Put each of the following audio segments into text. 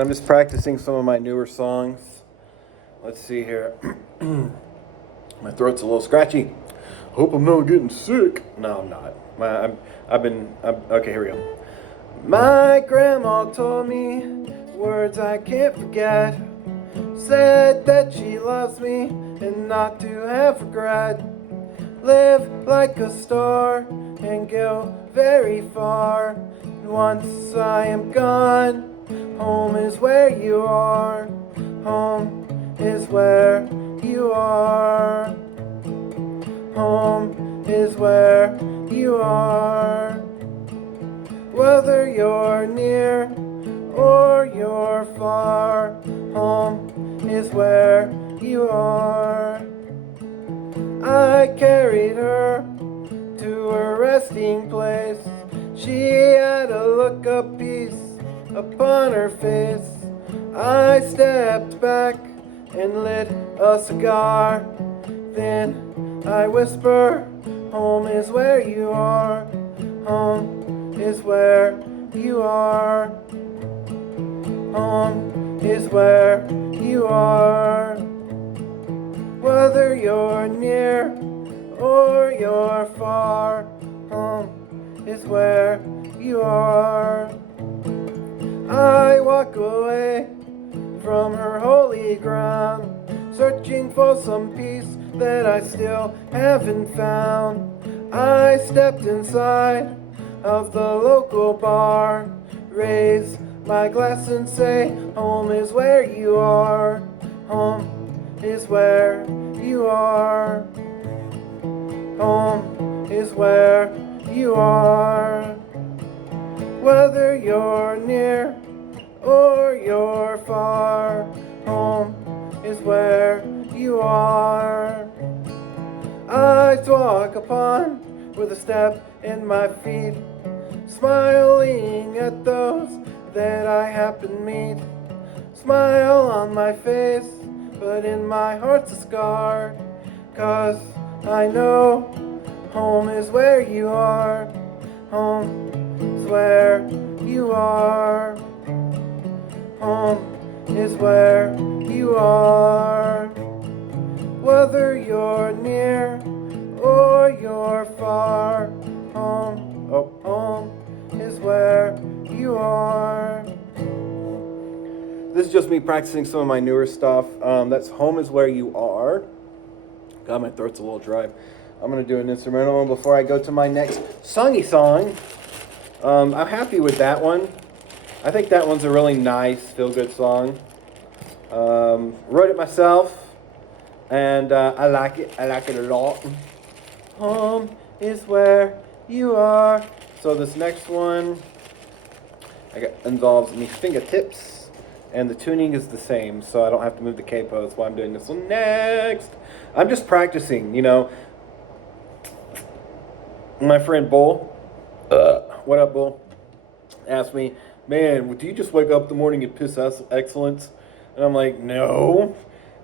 I'm just practicing some of my newer songs. Let's see here. My throat's a little scratchy. Hope I'm not getting sick. No, I'm not. Okay, here we go. My grandma told me words I can't forget. Said that she loves me and not to have regret. Live like a star and go very far. Once I am gone, home is where you are. Home is where you are. Home is where you are. Whether you're near or you're far, home is where you are. I carried her to a resting place. She had a look of peace upon her face. I stepped back and lit a cigar. Then I whisper, home is where you are. Home is where you are. Home is where you are. Whether you're near or you're far, home is where you are. I walk away from her holy ground, searching for some peace that I still haven't found. I stepped inside of the local bar, raise my glass and say, home is where you are. Home is where you are. Home is where you are. Whether you're near or you're far, home is where you are. Eyes walk upon with a step in my feet, smiling at those that I happen to meet. Smile on my face, but in my heart's a scar. 'Cause I know home is where you are. Home is where you are. Home is where you are. Whether you're near or you're far, home is where you are. This is just me practicing some of my newer stuff. That's Home is Where You Are. God, my throat's a little dry. I'm going to do an instrumental one before I go to my next songy song. I'm happy with that one. I think that one's a really nice, feel-good song. Wrote it myself, and I like it. I like it a lot. Home is where you are. So this next one involves me fingertips, and the tuning is the same, so I don't have to move the capo. That's why I'm doing this one next. I'm just practicing, you know. My friend Bull, what up, Bull, asked me, man, do you just wake up in the morning and piss excellence? And I'm like, no.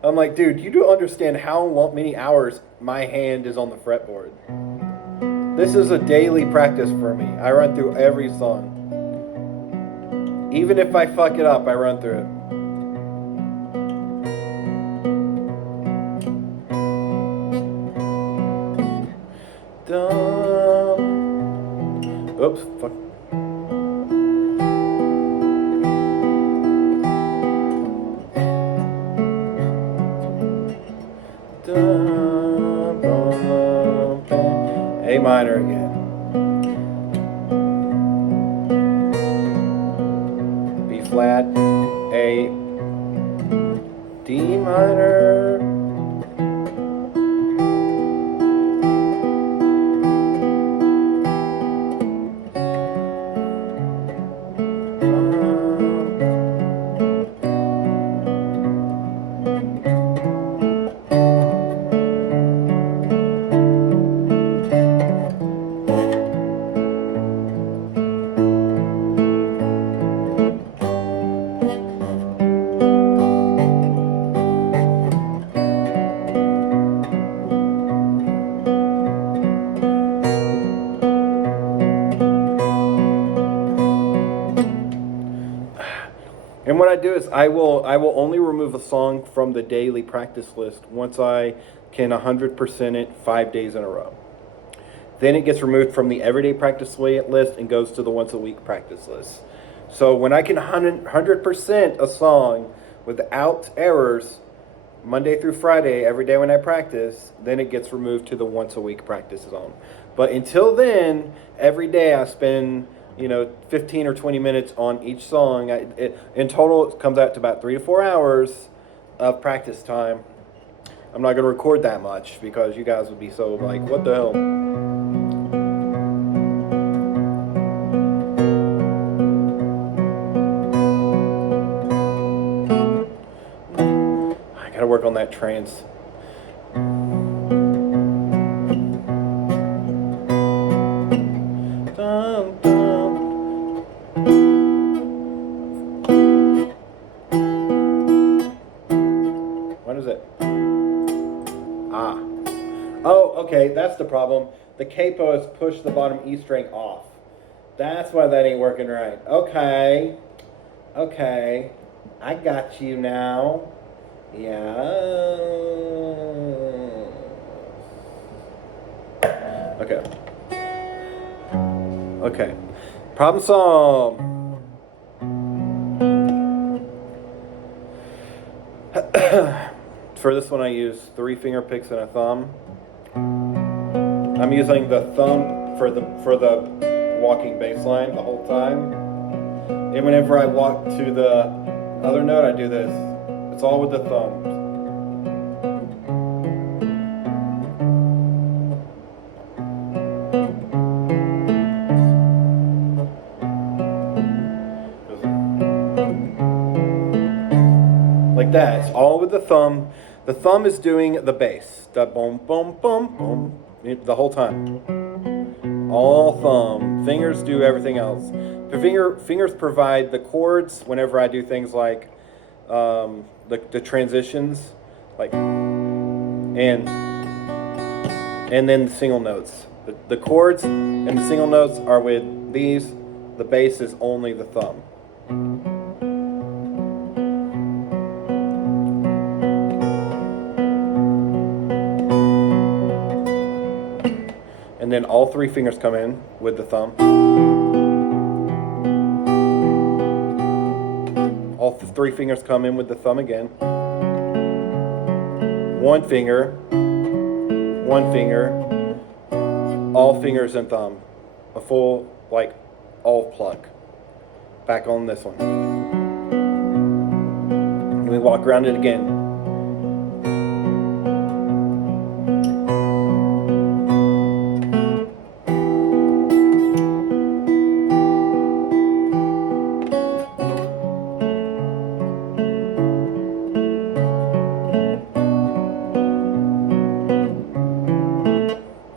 I'm like, dude, you don't understand how many hours my hand is on the fretboard. This is a daily practice for me. I run through every song. Even if I fuck it up, I run through it. Oops, fuck. A minor again. B flat, A, D minor. do is I will only remove a song from the daily practice list once I can 100% it 5 days in a row. Then it gets removed from the everyday practice list and goes to the once a week practice list. So when I can 100% a song without errors, Monday through Friday, every day when I practice, then it gets removed to the once a week practice zone. But until then, every day I spend 15 or 20 minutes on each song. In total, it comes out to about 3 to 4 hours of practice time. I'm not going to record that much because you guys would be so like, what the hell? I got to work on that trance. What is it? Oh, okay, that's the problem. The capo has pushed the bottom E string off. That's why that ain't working right. Okay, I got you now. Yeah. Okay. Problem solved. For this one, I use 3 finger picks and a thumb. I'm using the thumb for the walking bass line the whole time. And whenever I walk to the other note, I do this. It's all with the thumb. Like that. It's all with the thumb. The thumb is doing the bass. The boom, boom, boom, boom. The whole time. All thumb. Fingers do everything else. The fingers provide the chords whenever I do things like the transitions, like and then the single notes. The chords and the single notes are with these. The bass is only the thumb. And then all 3 fingers come in with the thumb. All 3 fingers come in with the thumb again. 1 finger, 1 finger, all fingers and thumb. A full, like, all pluck. Back on this one. And we walk around it again.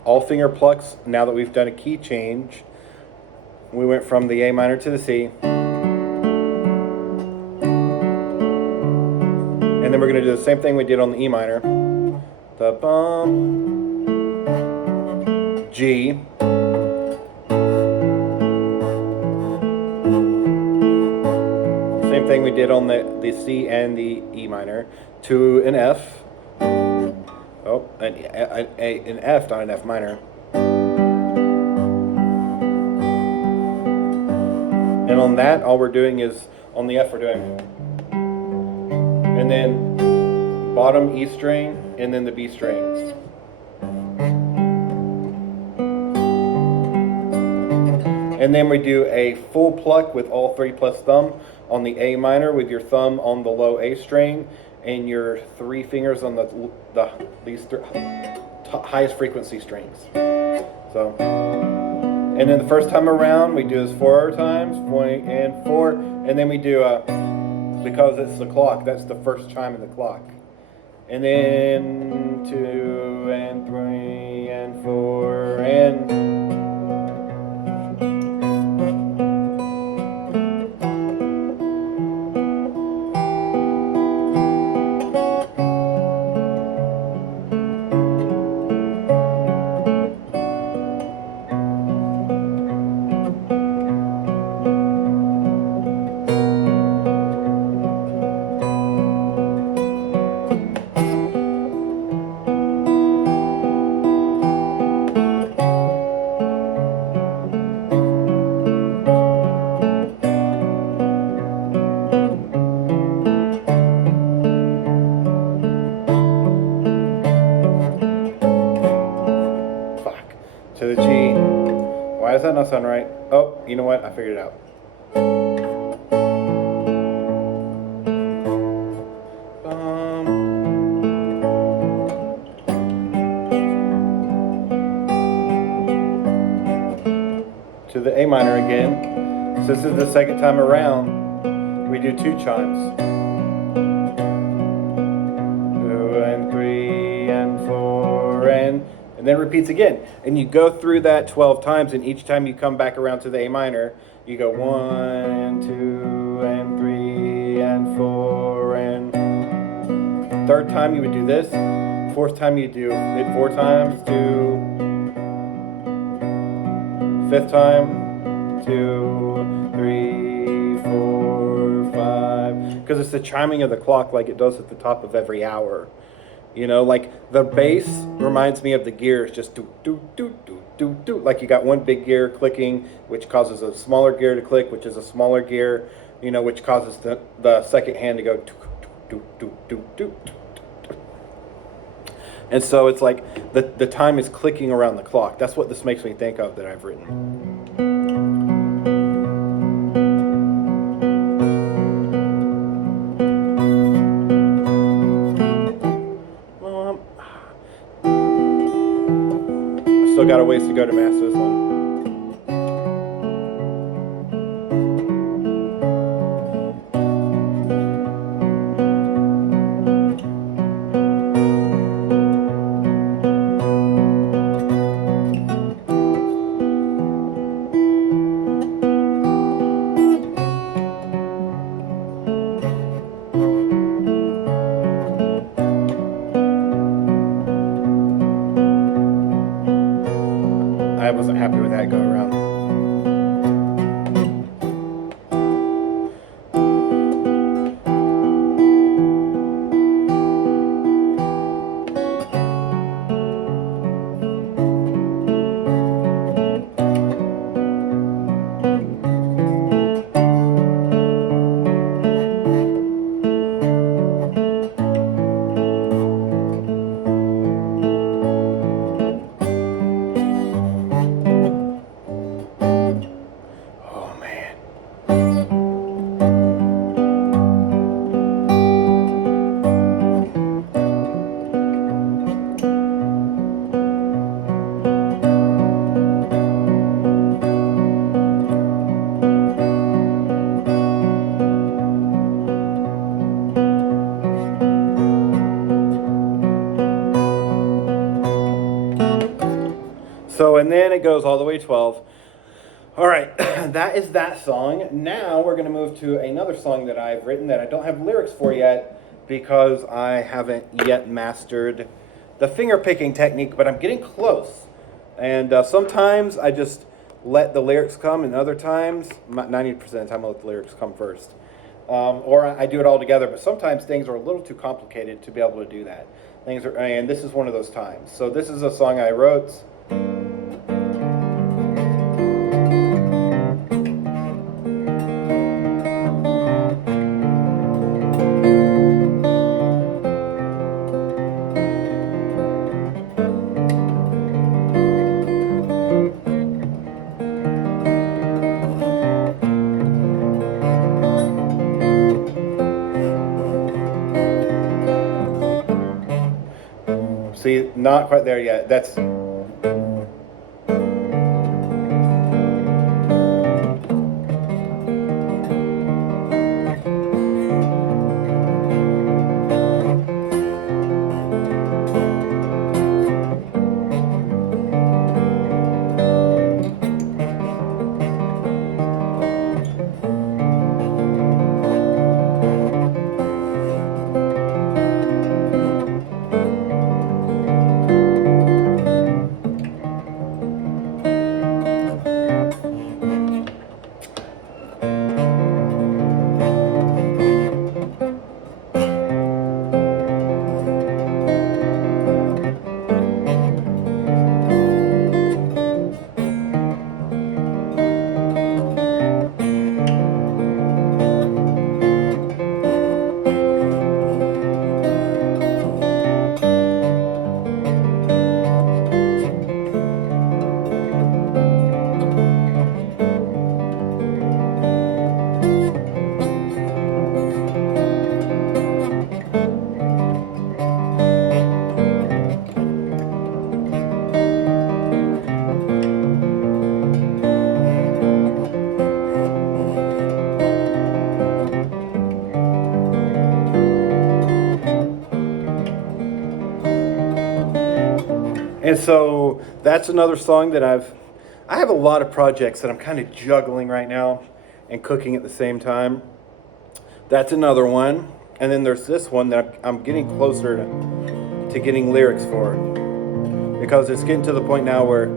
All finger plucks, now that we've done a key change, we went from the A minor to the C. And then we're going to do the same thing we did on the E minor. The bum, G, same thing we did on the C and the E minor, to an F. Oh, an F, not an F minor. And on that, all we're doing is, on the F we're doing, and then bottom E string, and then the B strings. And then we do a full pluck with all 3 plus thumb on the A minor with your thumb on the low A string, and your 3 fingers on these highest frequency strings. So, and then the first time around we do this 4 times, 1 and 4, and then we do because it's the clock. That's the first chime in the clock, and then 2 and 3 and 4 and. does that not sound right? Oh, you know what? I figured it out. To the A minor again. So this is the second time around. We do 2 chimes. 2 and 3 and 4 and then repeats again. And you go through that 12 times, and each time you come back around to the A minor, you go 1, 2 and 3 and 4 and third time you would do this. Fourth time you do it 4 times, 2. Fifth time, 2, 3, 4, 5. Because it's the chiming of the clock like it does at the top of every hour. You know, like the bass reminds me of the gears, just do, do, do, do, do, do. Like you got one big gear clicking, which causes a smaller gear to click, which is a smaller gear, you know, which causes the second hand to go do, do, do, do, do, do. And so it's like the time is clicking around the clock. That's what this makes me think of that I've written. Well, I still got a ways to go to master this one. I wasn't happy with that go around. So, and then it goes all the way 12. All right, that is that song. Now we're going to move to another song that I've written that I don't have lyrics for yet because I haven't yet mastered the finger picking technique, but I'm getting close. And sometimes I just let the lyrics come, and other times, 90% of the time I let the lyrics come first. Or I do it all together, but sometimes things are a little too complicated to be able to do that. And this is one of those times. So this is a song I wrote. See, not quite there yet. That's... And so that's another song that I have a lot of projects that I'm kind of juggling right now and cooking at the same time. That's another one. And then there's this one that I'm getting closer to getting lyrics for, because it's getting to the point now where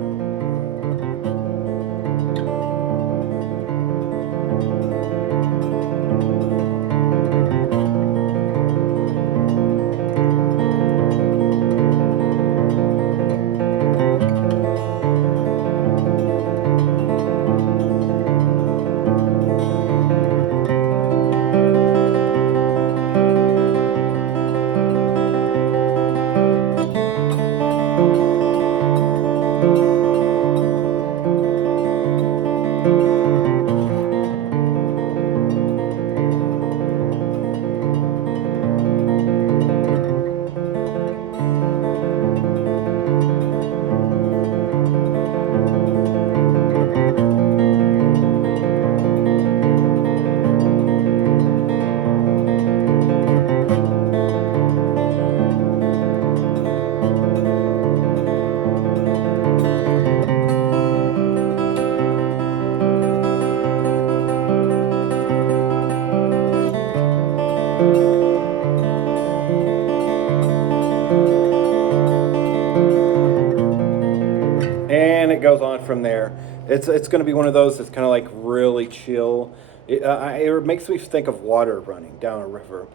and it goes on from there. It's going to be one of those that's kind of like really chill. It makes me think of water running down a river.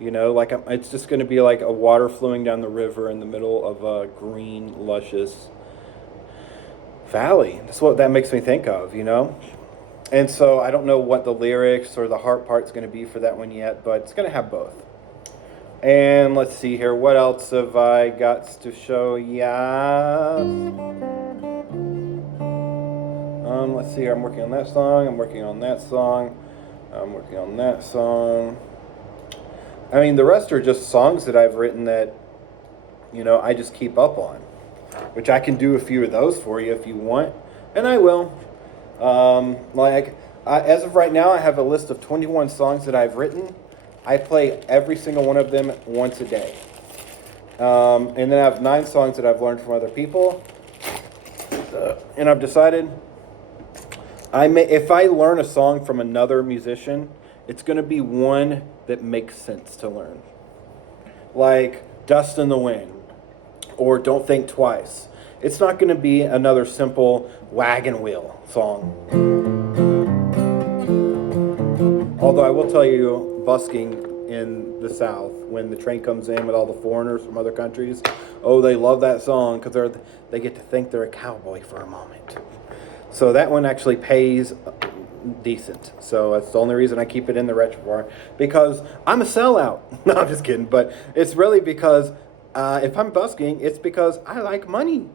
You know, like it's just going to be like a water flowing down the river in the middle of a green, luscious valley. That's what that makes me think of, you know? And so I don't know what the lyrics or the heart part's going to be for that one yet, but it's going to have both. And let's see here. What else have I got to show ya? Let's see here. I'm working on that song. I'm working on that song. I'm working on that song. I mean, the rest are just songs that I've written that, you know, I just keep up on, which I can do a few of those for you if you want, and I will. As of right now, I have a list of 21 songs that I've written. I play every single one of them once a day. And then I have 9 songs that I've learned from other people. And I've decided if I learn a song from another musician, it's going to be one that makes sense to learn. Like Dust in the Wind or Don't Think Twice. It's not going to be another simple wagon wheel song. Although I will tell you, busking in the South, when the train comes in with all the foreigners from other countries, oh, they love that song because they get to think they're a cowboy for a moment. So that one actually pays decent. So that's the only reason I keep it in the repertoire, because I'm a sellout. No, I'm just kidding. But it's really because if I'm busking, it's because I like money.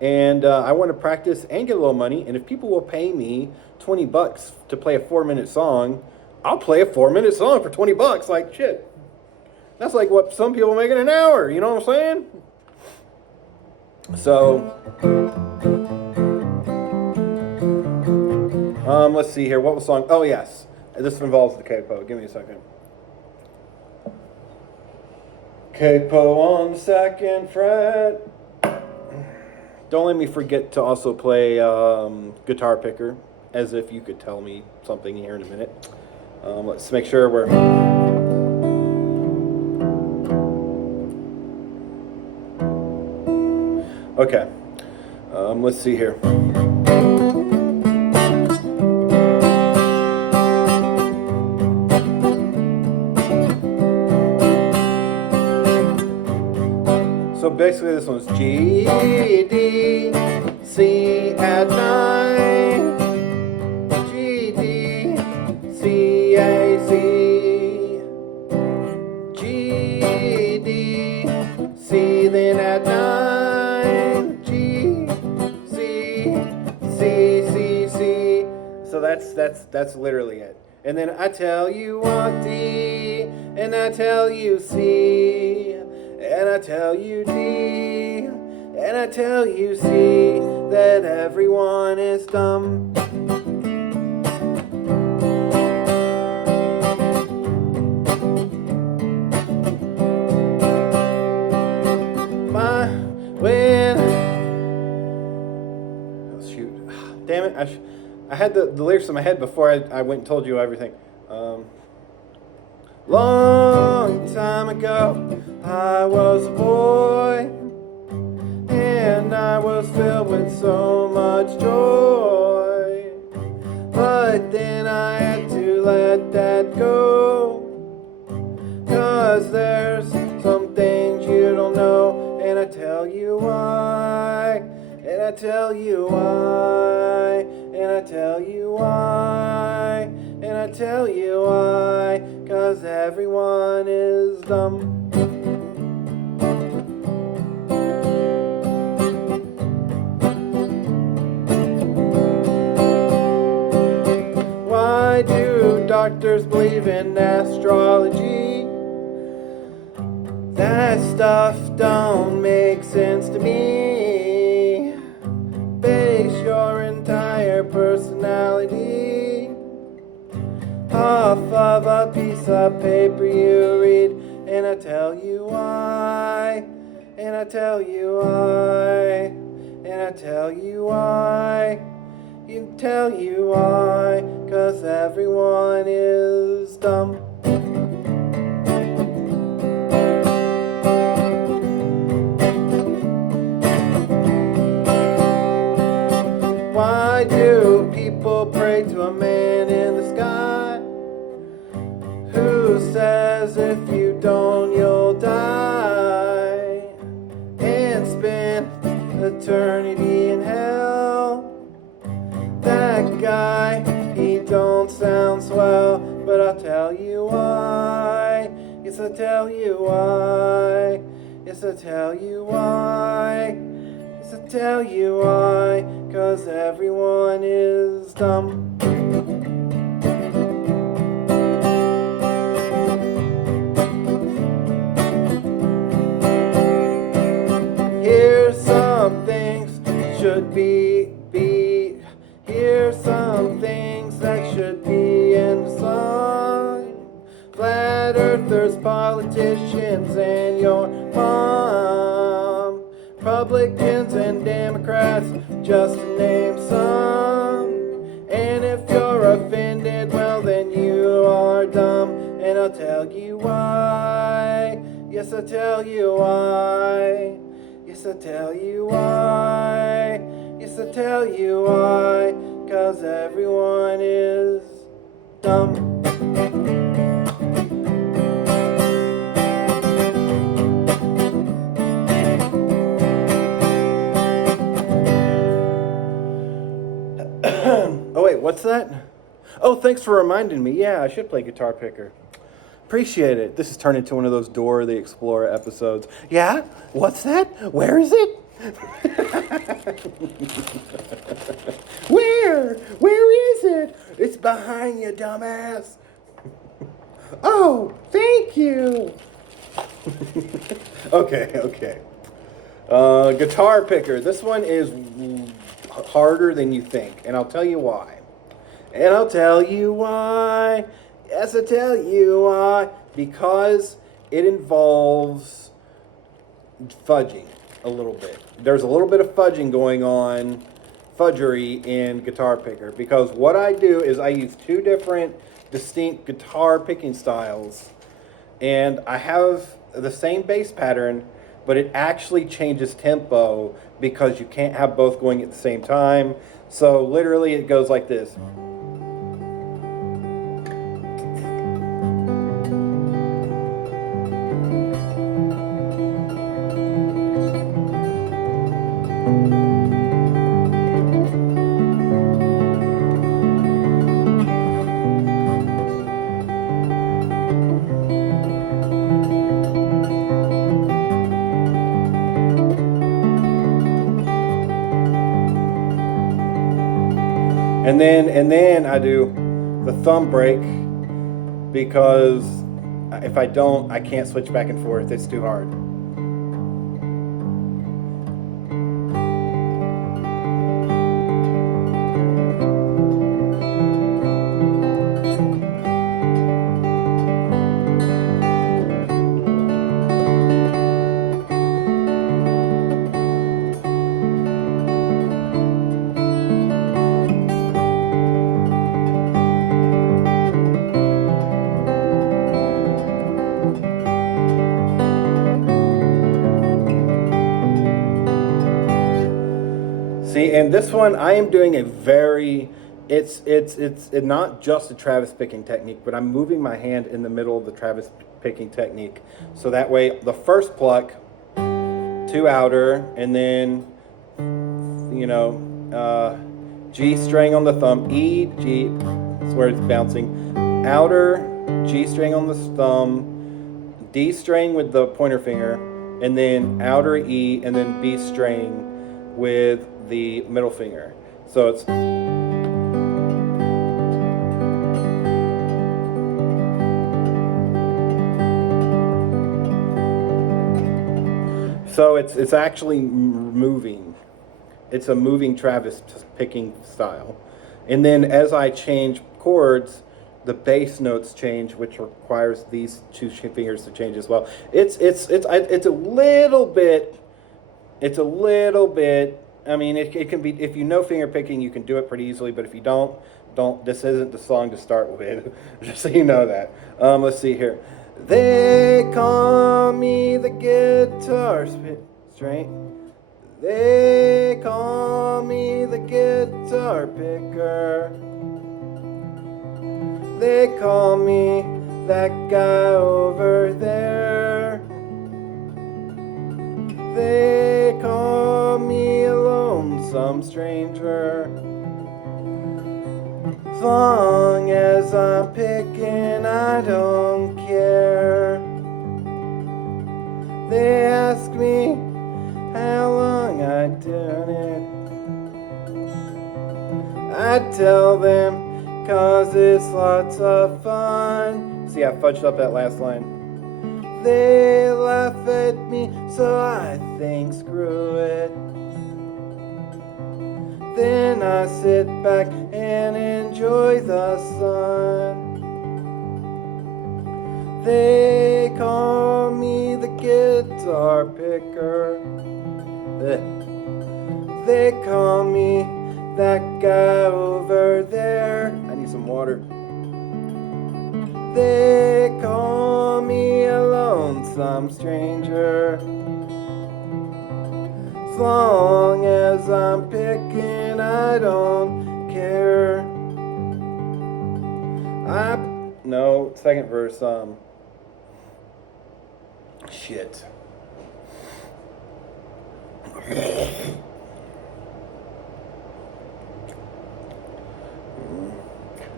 And I want to practice and get a little money. And if people will pay me $20 to play a 4-minute song, I'll play a 4-minute song for $20. Like, shit. That's like what some people make in an hour. You know what I'm saying? So, let's see here. What was song? Oh, yes. This involves the capo. Give me a second. Capo on the 2nd fret. Don't let me forget to also play guitar picker, as if you could tell me something here in a minute. Let's make sure we're... Okay. Let's see here. So basically this one's G, D, C at 9, G, D, C, A, C, G, D, C, then at 9, G, C, C, C, C. So that's literally it. And then I tell you what, D, and I tell you C, and I tell you D, and I tell you C, that everyone is dumb. When had the lyrics in my head before I went and told you everything. Long time ago, I was a boy, and I was filled with so much joy. But then I had to let that go, 'cause there's some things you don't know, and I tell you why, and I tell you why, and I tell you why, and I tell you why, 'cause everyone is dumb. Why do doctors believe in astrology? That stuff don't make sense to me. Base your entire personality off of a piece of paper you read, and I tell you why, and I tell you why, and I tell you why, you tell you why, 'cause everyone is dumb. Why do people pray to a man in the sky who says if you don't you'll die and spend eternity in hell? That guy, he don't sound swell, but I'll tell you why. Yes, I'll tell you why. Yes, I'll tell you why. Yes, I'll tell you why, 'cause everyone is dumb. Here's some things should be. Here's some things that should be in the sun. Flat earthers, politicians, and your mom. Republicans and Democrats, just to name some. And if you're offended, well then you are dumb. And I'll tell you why. Yes, I'll tell you why. Yes, I'll tell you why. Yes, I'll tell you why. 'Cause everyone is dumb. Oh wait, what's that? Oh, thanks for reminding me. Yeah, I should play guitar picker. Appreciate it. This has turned into one of those Dora the Explorer episodes. Yeah? What's that? Where is it? Where? Where is it? It's behind you, dumbass. Oh, thank you. Okay. Guitar picker. This one is harder than you think, and I'll tell you why. And I'll tell you why. Yes, I'll tell you why. Because it involves fudging a little bit. There's a little bit of fudging going on, fudgery in guitar picker. Because what I do is I use two different distinct guitar picking styles. And I have the same bass pattern, but it actually changes tempo because you can't have both going at the same time. So literally it goes like this. And then I do the thumb break, because if I don't, I can't switch back and forth. It's too hard. See, and this one I am doing a very, it's not just a Travis picking technique, but I'm moving my hand in the middle of the Travis picking technique. So that way the first pluck, 2 outer, and then, you know, G string on the thumb, E, G, that's where it's bouncing, outer, G string on the thumb, D string with the pointer finger, and then outer E, and then B string with the middle finger. So it's it's actually moving. It's a moving Travis picking style. And then as I change chords, the bass notes change, which requires these 2 fingers to change as well. It's a little bit. I mean, it can be, if you know finger picking, you can do it pretty easily. But if you don't. This isn't the song to start with. Just so you know that. Let's see here. They call me the guitar string. They call me the guitar picker. They call me that guy over there. They call me a lonesome stranger. As long as I'm picking, I don't care. They ask me how long I've done it. I tell them 'cause it's lots of fun. See, I fudged up that last line. They laugh at me, so I think screw it. Then I sit back and enjoy the sun. They call me the guitar picker. They call me that guy over there. I need some water. They call me a lonesome stranger. As long as I'm picking, I don't care. No, second verse, shit.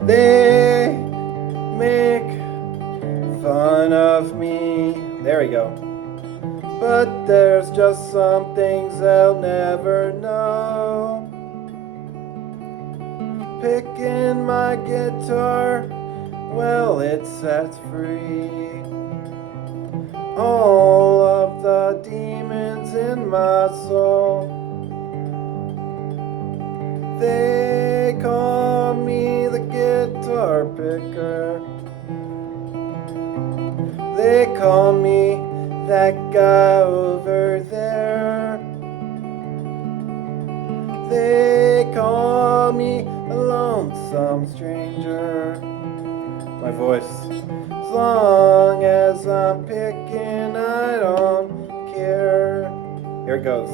They make fun of me. There we go. But there's just some things they'll never know. Picking my guitar, well, it sets free all of the demons in my soul. They call me the guitar picker. They call me that guy over there. They call me a lonesome stranger. My voice. As long as I'm picking, I don't care. Here it goes.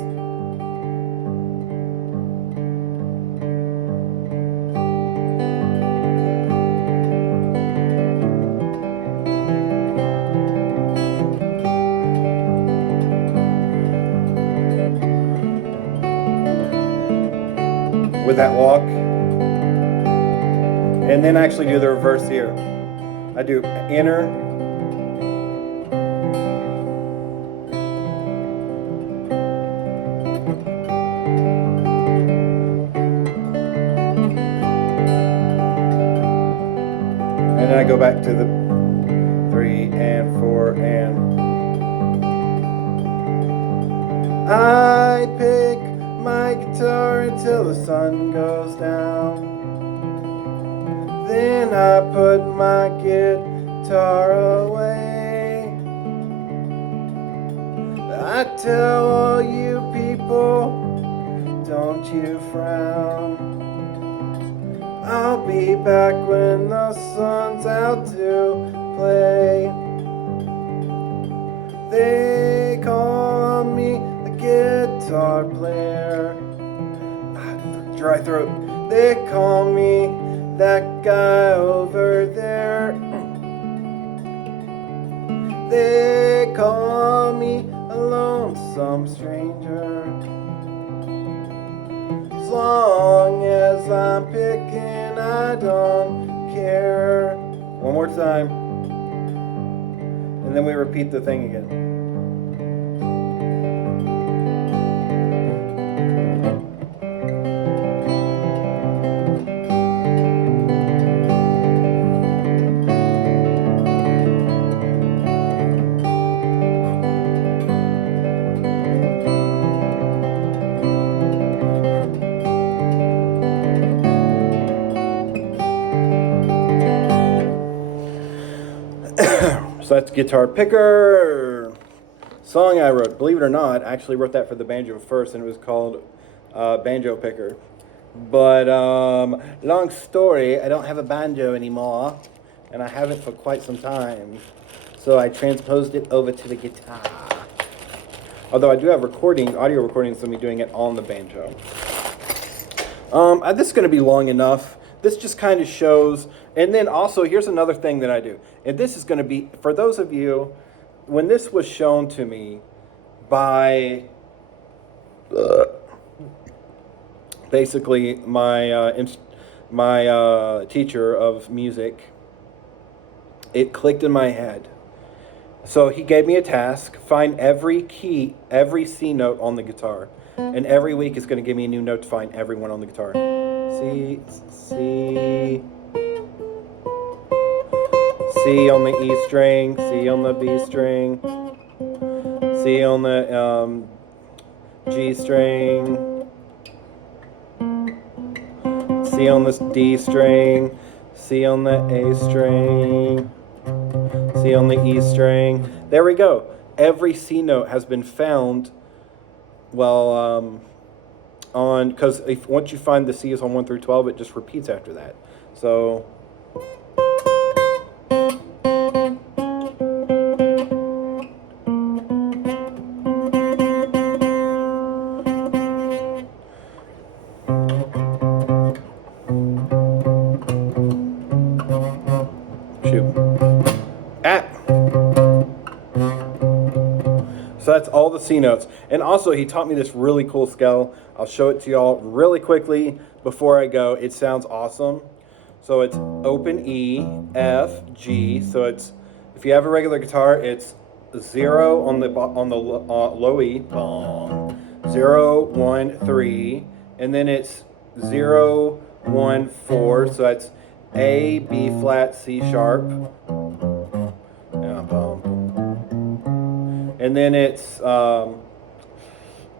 With that walk, and then actually do the reverse here. I do inner, and then I go back to the 3 and 4 and I pick my guitar until the sun goes down. Then I put my guitar away. I tell all you people, don't you frown. I'll be back when the sun's out to play. guitar player. Dry throat. They call me that guy over there. They call me a lonesome stranger. As long as I'm picking, I don't care. One more time. And then we repeat the thing again. So that's Guitar Picker. Song I wrote, believe it or not, I actually wrote that for the banjo first, and it was called Banjo Picker. But long story, I don't have a banjo anymore, and I haven't for quite some time. So I transposed it over to the guitar. Although I do have audio recordings of me doing it on the banjo. This is going to be long enough. This just kind of shows, and then also here's another thing that I do. And this is going to be, for those of you, when this was shown to me by basically my teacher of music, it clicked in my head. So he gave me a task, find every key, every C note on the guitar. And every week is going to give me a new note to find everyone on the guitar. C, C, C on the E string, C on the B string, C on the G string, C on the D string, C on the A string, C on the E string. There we go. Every C note has been found. Well, because once you find the C's on 1 through 12, it just repeats after that. So. So that's all the C notes. And also he taught me this really cool scale. I'll show it to y'all really quickly before I go. It sounds awesome. So it's open E, F, G. So it's, if you have a regular guitar, it's 0 on the low E, 0, 1, 3, and then it's 0, 1, 4. So that's A, B flat, C sharp. And then it's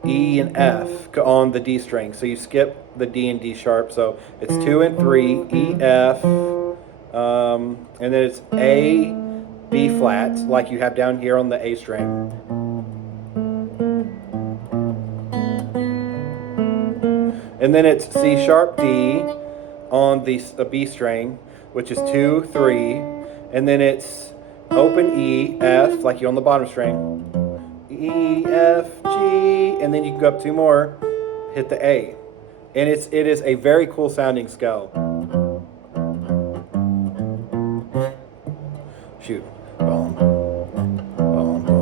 E and F on the D string. So you skip the D and D sharp. So it's 2 and 3, E, F, and then it's A, B flat, like you have down here on the A string. And then it's C sharp D on the B string, which is 2, 3, and then it's open E, F, like you on the bottom string, E, F, G, and then you can go up 2 more, hit the A. And it is a very cool sounding scale. Shoot. Boom. Boom, boom, boom.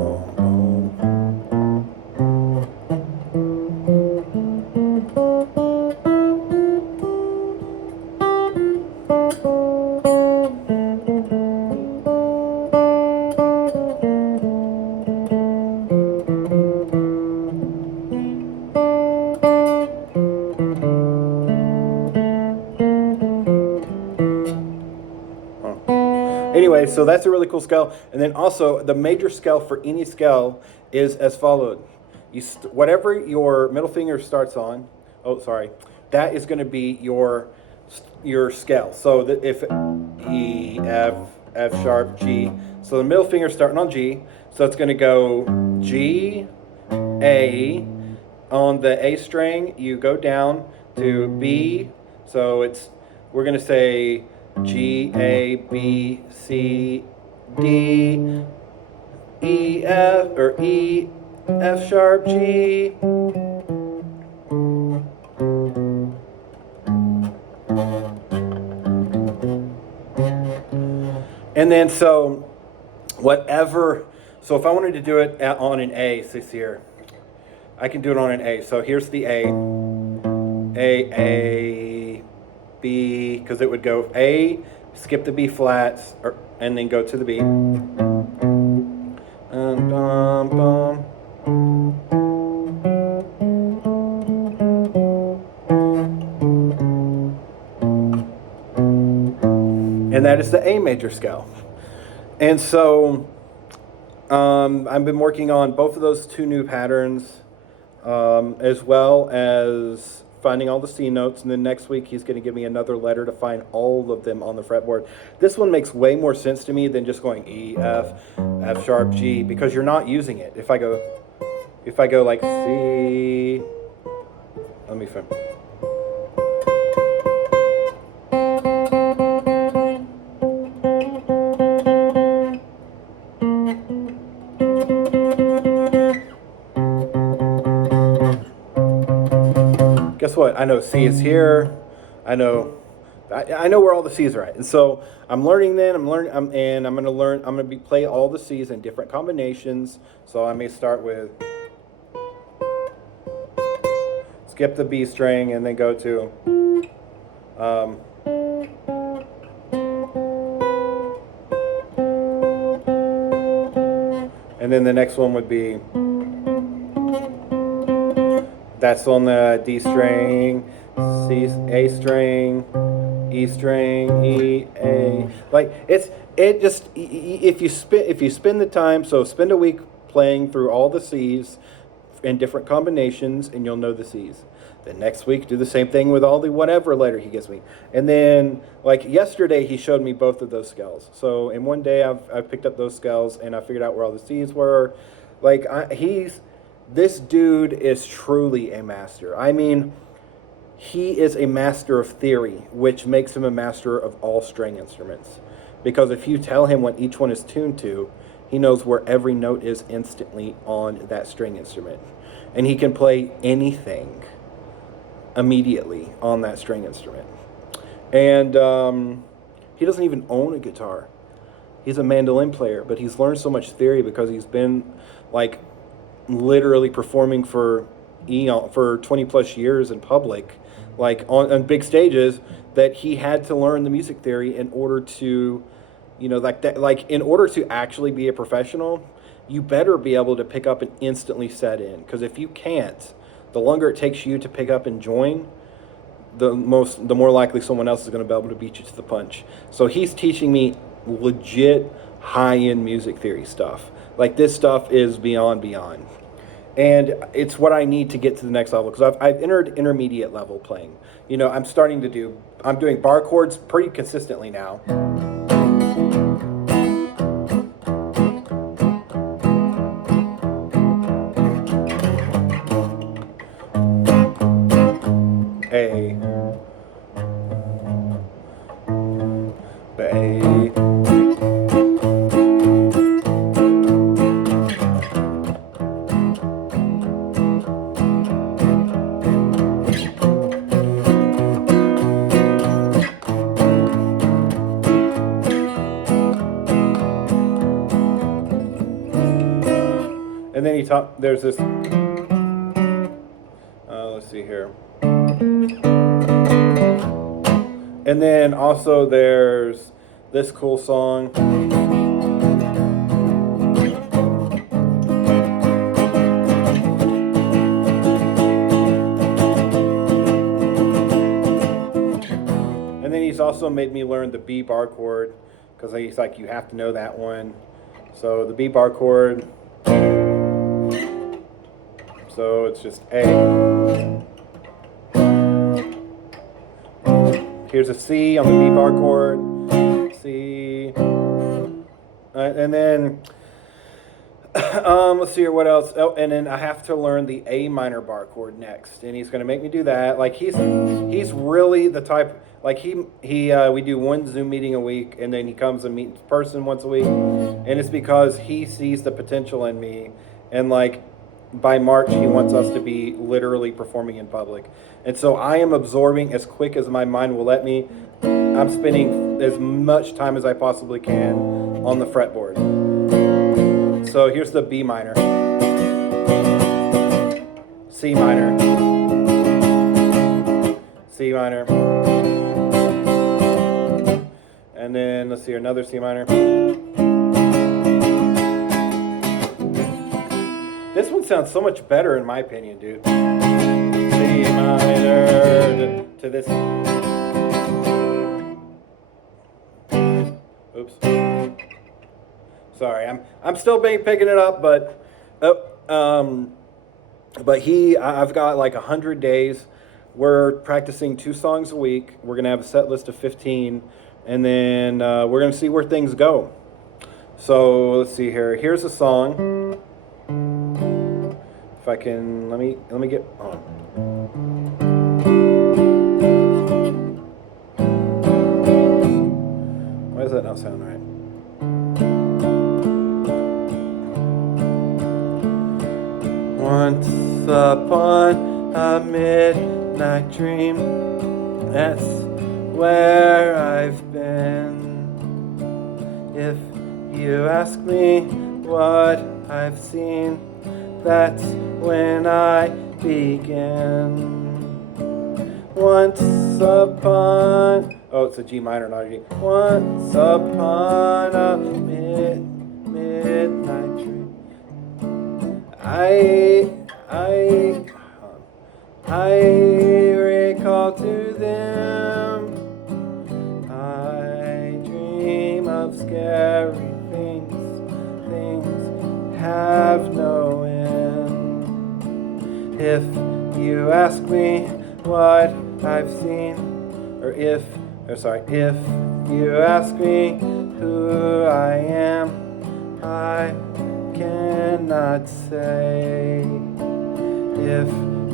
Anyway, so that's a really cool scale. And then also, the major scale for any scale is as followed. Whatever your middle finger starts on, that is going to be your scale. So that if E, F, F sharp, G. So the middle finger starting on G. So it's going to go G, A. On the A string, you go down to B. So we're going to say G, A, B, C, D, E, F, or E, F sharp, G, And then so whatever, so if I wanted to do it on an A, see here, I can do it on an A. So here's the A, B, because it would go A, skip the B flats, and then go to the B. Bum, bum. And that is the A major scale. And so I've been working on both of those two new patterns, as well as finding all the C notes. And then next week he's going to give me another letter to find all of them on the fretboard. This one makes way more sense to me than just going E, F, F sharp, G, because you're not using it. If I go like C, let me find. Guess what? I know C is here. I know where all the C's are at, and so I'm learning. Then I'm learning, and I'm going to learn. I'm going to play all the C's in different combinations. So I may start with skip the B string and then go to and then the next one would be. That's on the D string, C, A string, E string, E, A. Like if you spend the time, so spend a week playing through all the C's in different combinations, and you'll know the C's. Then next week do the same thing with all the whatever letter he gives me. And then like yesterday he showed me both of those scales. So in one day I've picked up those scales and I figured out where all the C's were. Like this dude is truly a master. I mean, he is a master of theory, which makes him a master of all string instruments. Because if you tell him what each one is tuned to, he knows where every note is instantly on that string instrument. And he can play anything immediately on that string instrument. And he doesn't even own a guitar. He's a mandolin player, but he's learned so much theory because he's been like literally performing for 20 plus years in public, like on big stages, that he had to learn the music theory in order to, in order to actually be a professional, you better be able to pick up and instantly set in. Because if you can't, the longer it takes you to pick up and join, the more likely someone else is going to be able to beat you to the punch. So he's teaching me legit high-end music theory stuff. Like this stuff is beyond. And it's what I need to get to the next level, because I've entered intermediate level playing. I'm doing bar chords pretty consistently now. A, A. And then there's this, let's see here. And then also there's this cool song. And then he's also made me learn the B bar chord, because he's like, you have to know that one. So the B bar chord. So it's just A. Here's a C on the B bar chord. C. And then, let's see here, what else? Oh, and then I have to learn the A minor bar chord next. And he's going to make me do that. Like, he's really the type, like, we do one Zoom meeting a week, and then he comes and meets in person once a week. And it's because he sees the potential in me. And, like, by March, he wants us to be literally performing in public. And so I am absorbing as quick as my mind will let me. I'm spending as much time as I possibly can on the fretboard. So here's the B minor, C minor, C minor, and then let's see, another C minor. This one sounds so much better in my opinion, dude. C minor to this. Oops. Sorry, I'm still picking it up, but I've got like 100 days. We're practicing 2 songs a week. We're gonna have a set list of 15, and then we're gonna see where things go. So let's see here. Here's a song. If I can, let me get on. Why does that not sound right? Once upon a midnight dream, that's where I've been. If you ask me what I've seen, that's when I begin. Once upon, oh, it's a G minor, not a G. Once upon a midnight dream, I recall to them. I dream of scary things have no end. If you ask me what I've seen, if you ask me who I am, I cannot say. If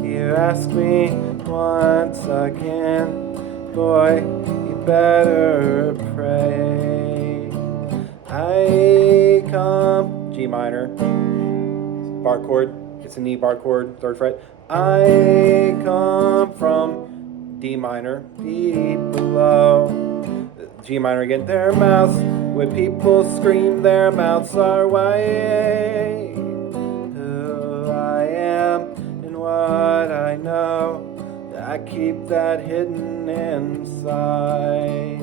you ask me once again, boy, you better pray. I come, G minor, bar chord, it's an E bar chord, 3rd fret. I come from D minor, deep below. G minor again, their mouths, when people scream, their mouths are wide. Who I am and what I know, I keep that hidden inside.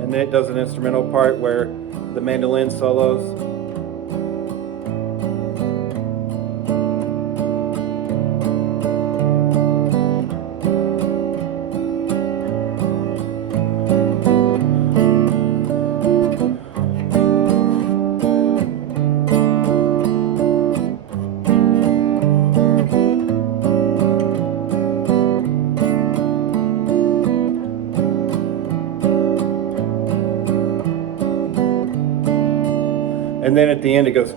And then it does an instrumental part where the mandolin solos. And then at the end it goes.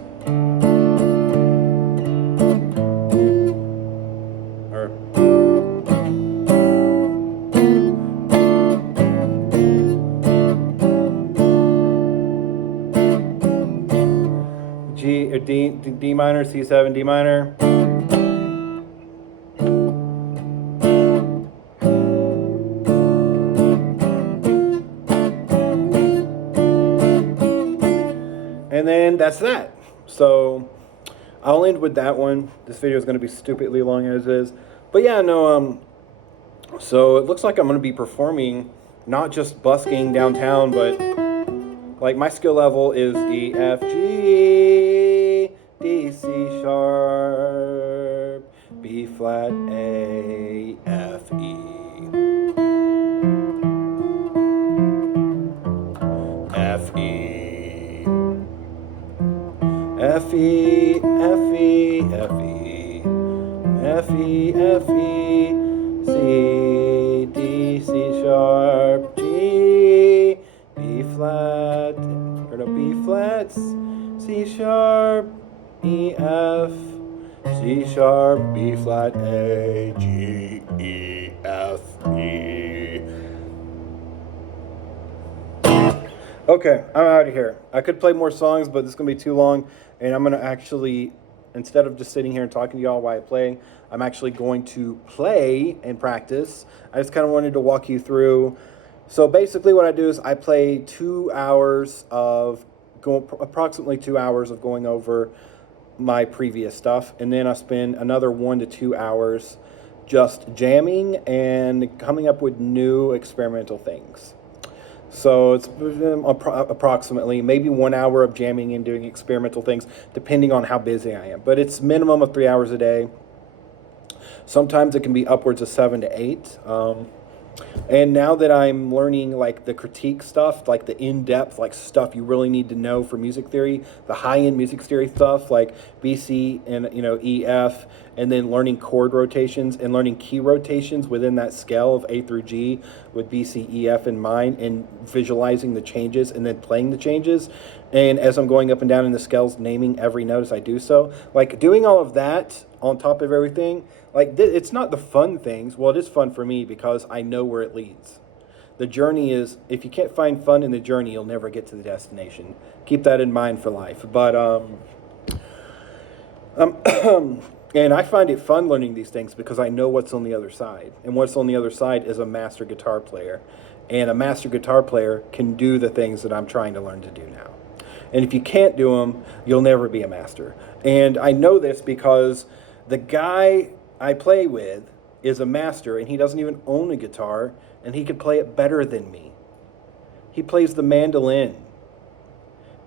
G or D minor, C7, D minor. And then that's that. So I'll end with that one. This video is going to be stupidly long as is. But yeah, no, so it looks like I'm going to be performing, not just busking downtown, but like my skill level is E, F, G, D, C sharp, B flat, A, F, E. F, E. F, E, F, E, F, E. F, E, F, E, C, D, C sharp, G, B flat, or no, B flats, C sharp, E, F, C sharp, B flat, A, G, E, F, E. Okay, I'm out of here. I could play more songs, but this is going to be too long, and I'm going to actually instead of just sitting here and talking to y'all while I play, I'm actually going to play and practice. I just kind of wanted to walk you through. So basically what I do is I play 2 hours of, approximately 2 hours of going over my previous stuff, and then I spend another 1 to 2 hours just jamming and coming up with new experimental things. So it's approximately maybe 1 hour of jamming and doing experimental things, depending on how busy I am. But it's minimum of 3 hours a day. Sometimes it can be upwards of 7 to 8. And now that I'm learning like the critique stuff, like the in-depth like stuff you really need to know for music theory, the high-end music theory stuff like BC and EF, and then learning chord rotations and learning key rotations within that scale of A through G with BC, EF in mind, and visualizing the changes and then playing the changes. And as I'm going up and down in the scales, naming every note as I do so, like doing all of that on top of everything, like it's not the fun things. Well, it is fun for me because I know where it leads. The journey is, if you can't find fun in the journey, you'll never get to the destination. Keep that in mind for life. But and I find it fun learning these things because I know what's on the other side. And what's on the other side is a master guitar player. And a master guitar player can do the things that I'm trying to learn to do now. And if you can't do them, you'll never be a master. And I know this because the guy I play with is a master, and he doesn't even own a guitar, and he could play it better than me. He plays the mandolin,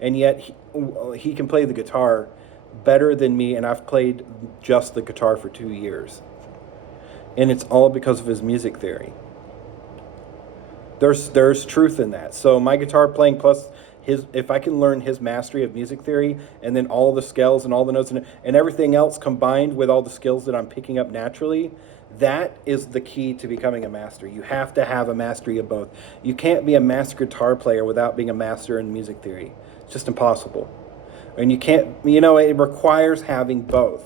and yet he can play the guitar better than me, and I've played just the guitar for 2 years. And it's all because of his music theory. There's truth in that. So my guitar playing plus if I can learn his mastery of music theory, and then all the scales and all the notes and everything else combined with all the skills that I'm picking up naturally, that is the key to becoming a master. You have to have a mastery of both. You can't be a master guitar player without being a master in music theory. It's just impossible. And you can't, it requires having both.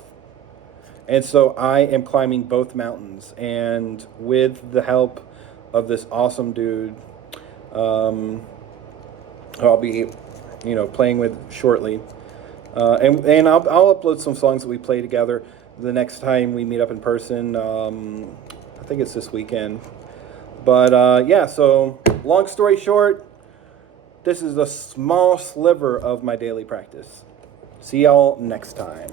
And so I am climbing both mountains, and with the help of this awesome dude, I'll be, playing with shortly, and I'll upload some songs that we play together the next time we meet up in person. I think it's this weekend, but yeah. So long story short, this is a small sliver of my daily practice. See y'all next time.